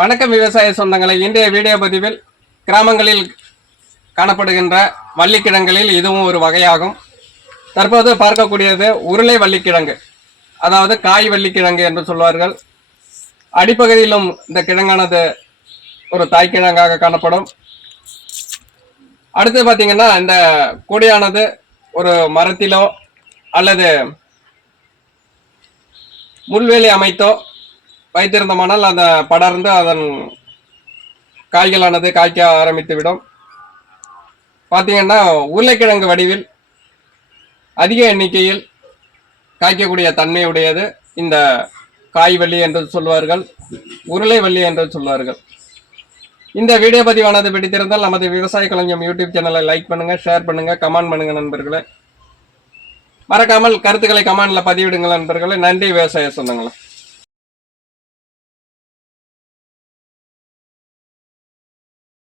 வணக்கம் விவசாய சொந்தங்களை. இன்றைய வீடியோ பதிவில் கிராமங்களில் காணப்படுகின்ற வள்ளிக்கிழங்குகளில் இதுவும் ஒரு வகையாகும். தற்போது பார்க்கக்கூடியது உருளை வள்ளிக்கிழங்கு. அதாவது காய் வள்ளிக்கிழங்கு என்று சொல்வார்கள். அடிப்பகுதியிலும் இந்த கிழங்கானது ஒரு தாய்க்கிழங்காக காணப்படும். அடுத்து பார்த்தீங்கன்னா இந்த கொடியானது ஒரு மரத்திலோ அல்லது முள்வேலி அமைத்தோ வைத்திருந்தோமானால் அந்த படர்ந்து அதன் காய்களானது காய்க்க ஆரம்பித்து விடும் பார்த்தீங்கன்னா உருளைக்கிழங்கு வடிவில் அதிக எண்ணிக்கையில் காய்க்கக்கூடிய தன்மையுடையது இந்த காய்வள்ளி என்று சொல்வார்கள் உருளைவள்ளி என்று சொல்வார்கள். இந்த வீடியோ பதிவானது பிடித்திருந்தால் நமது விவசாய கலைஞம் யூடியூப் சேனலை லைக் பண்ணுங்க ஷேர் பண்ணுங்க கமெண்ட் பண்ணுங்க நண்பர்களே. மறக்காமல் கருத்துக்களை கமெண்ட்ல பதிவிடுங்கள் நண்பர்களே. நன்றி விவசாய சொந்தங்களே.